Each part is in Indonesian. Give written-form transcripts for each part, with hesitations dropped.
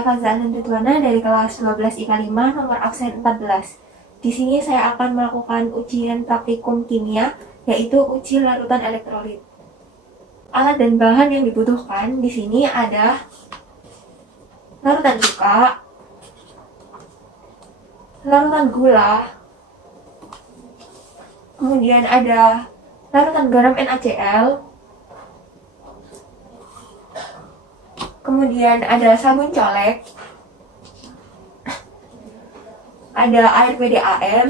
saya Fazan Ridwana dari kelas 12 IPA 5 nomor absen 14. Di sini saya akan melakukan ujian praktikum kimia, yaitu uji larutan elektrolit. Alat dan bahan yang dibutuhkan di sini ada larutan cuka, larutan gula, kemudian ada larutan garam NaCl, kemudian ada sabun colek, ada air PDAM,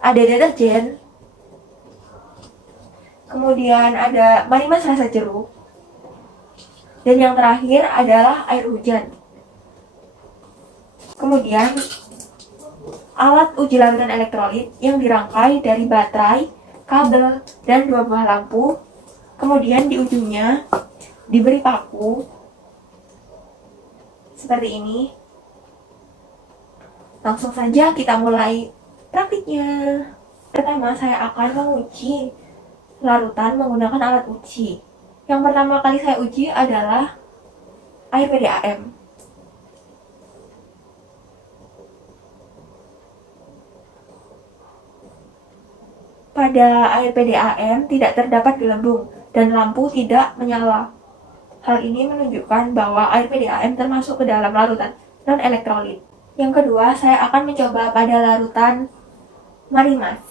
ada deterjen, kemudian ada marimas rasa jeruk, dan yang terakhir adalah air hujan. Kemudian alat uji larutan elektrolit yang dirangkai dari baterai, kabel, dan 2 buah lampu. Kemudian di ujungnya diberi paku seperti ini. Langsung saja kita mulai praktiknya. Pertama saya akan menguji larutan menggunakan alat uji. Yang pertama kali saya uji adalah air PDAM. Pada air PDAM tidak terdapat gelembung dan lampu tidak menyala. Hal ini menunjukkan bahwa air PDAM termasuk ke dalam larutan non-elektrolit. Yang kedua, saya akan mencoba pada larutan marimas.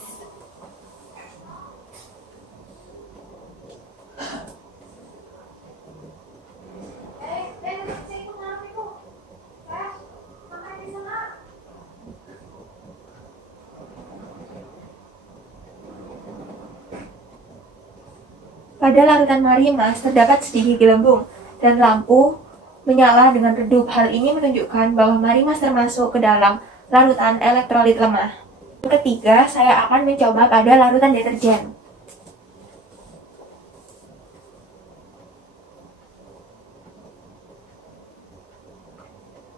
Pada larutan marimas terdapat sedikit gelembung dan lampu menyala dengan redup. Hal ini menunjukkan bahwa marimas termasuk ke dalam larutan elektrolit lemah. Yang ketiga, saya akan mencoba pada larutan deterjen.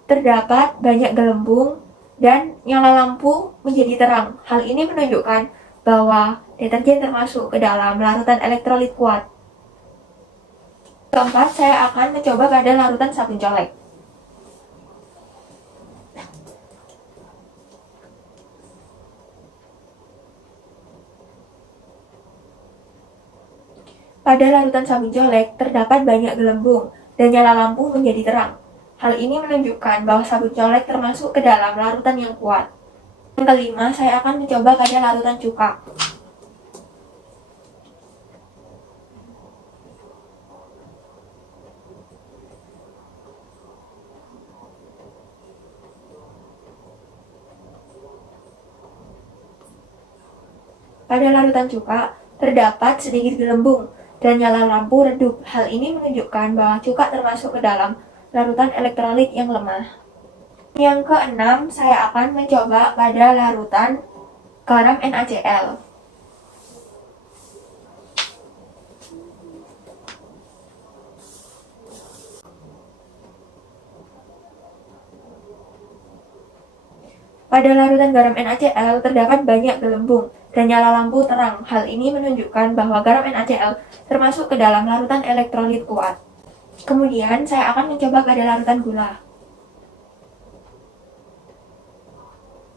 Terdapat banyak gelembung dan nyala lampu menjadi terang. Hal ini menunjukkan bahwa deterjen termasuk ke dalam larutan elektrolit kuat. Keempat, saya akan mencoba pada larutan sabun colek. Pada larutan sabun colek terdapat banyak gelembung dan nyala lampu menjadi terang. Hal ini menunjukkan bahwa sabun colek termasuk ke dalam larutan yang kuat. Yang kelima, saya akan mencoba pada larutan cuka. Pada larutan cuka terdapat sedikit gelembung dan nyala lampu redup. Hal ini menunjukkan bahwa cuka termasuk ke dalam larutan elektrolit yang lemah. Yang keenam, saya akan mencoba pada larutan garam NaCl. Pada larutan garam NaCl terdapat banyak gelembung dan nyala lampu terang. Hal ini menunjukkan bahwa garam NaCl termasuk ke dalam larutan elektrolit kuat. Kemudian saya akan mencoba pada larutan gula.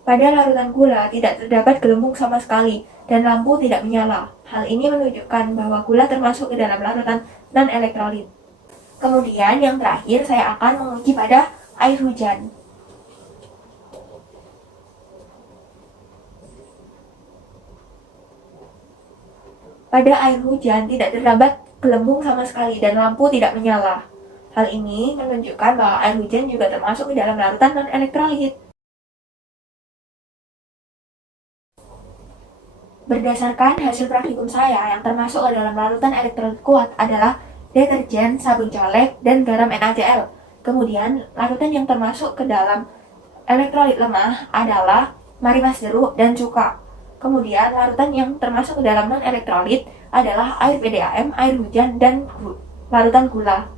Pada larutan gula tidak terdapat gelembung sama sekali dan lampu tidak menyala. Hal ini menunjukkan bahwa gula termasuk ke dalam larutan non-elektrolit. Kemudian yang terakhir saya akan menguji pada air hujan. Pada air hujan tidak terdapat gelembung sama sekali dan lampu tidak menyala. Hal ini menunjukkan bahwa air hujan juga termasuk ke dalam larutan non-elektrolit. Berdasarkan hasil praktikum saya yang termasuk ke dalam larutan elektrolit kuat adalah deterjen, sabun colek, dan garam NaCl. Kemudian larutan yang termasuk ke dalam elektrolit lemah adalah marimas jeruk dan cuka. Kemudian larutan yang termasuk ke dalam non-elektrolit adalah air PDAM, air hujan, dan larutan gula.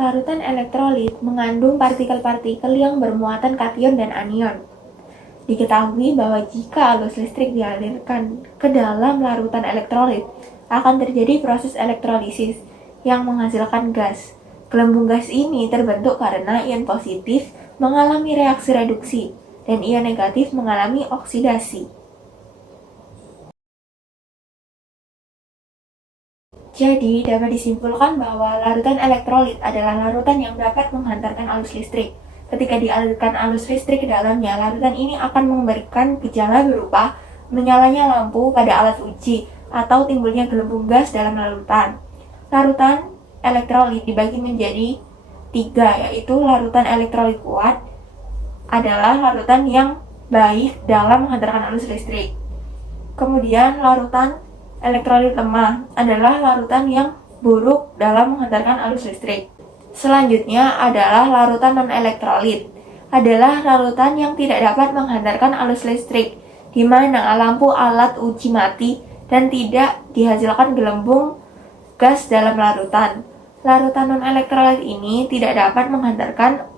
Larutan elektrolit mengandung partikel-partikel yang bermuatan kation dan anion. Diketahui bahwa jika arus listrik dialirkan ke dalam larutan elektrolit akan terjadi proses elektrolisis yang menghasilkan gas. Gelembung gas ini terbentuk karena ion positif mengalami reaksi reduksi dan ion negatif mengalami oksidasi. Jadi, dapat disimpulkan bahwa larutan elektrolit adalah larutan yang dapat menghantarkan arus listrik. Ketika dialirkan arus listrik ke dalamnya, larutan ini akan memberikan gejala berupa menyalanya lampu pada alat uji atau timbulnya gelembung gas dalam larutan. Larutan elektrolit dibagi menjadi 3, yaitu larutan elektrolit kuat adalah larutan yang baik dalam menghantarkan arus listrik. Kemudian larutan elektrolit lemah adalah larutan yang buruk dalam menghantarkan arus listrik. Selanjutnya adalah larutan non-elektrolit. Adalah larutan yang tidak dapat menghantarkan arus listrik, di mana lampu alat uji mati dan tidak dihasilkan gelembung gas dalam larutan. Larutan non-elektrolit ini tidak dapat menghantarkan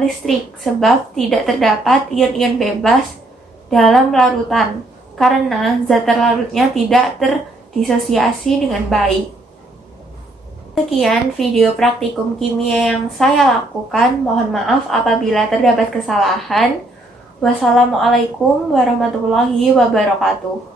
listrik sebab tidak terdapat ion-ion bebas dalam larutan, karena zat terlarutnya tidak terdisosiasi dengan baik. Sekian video praktikum kimia yang saya lakukan. Mohon maaf apabila terdapat kesalahan. Wassalamualaikum warahmatullahi wabarakatuh.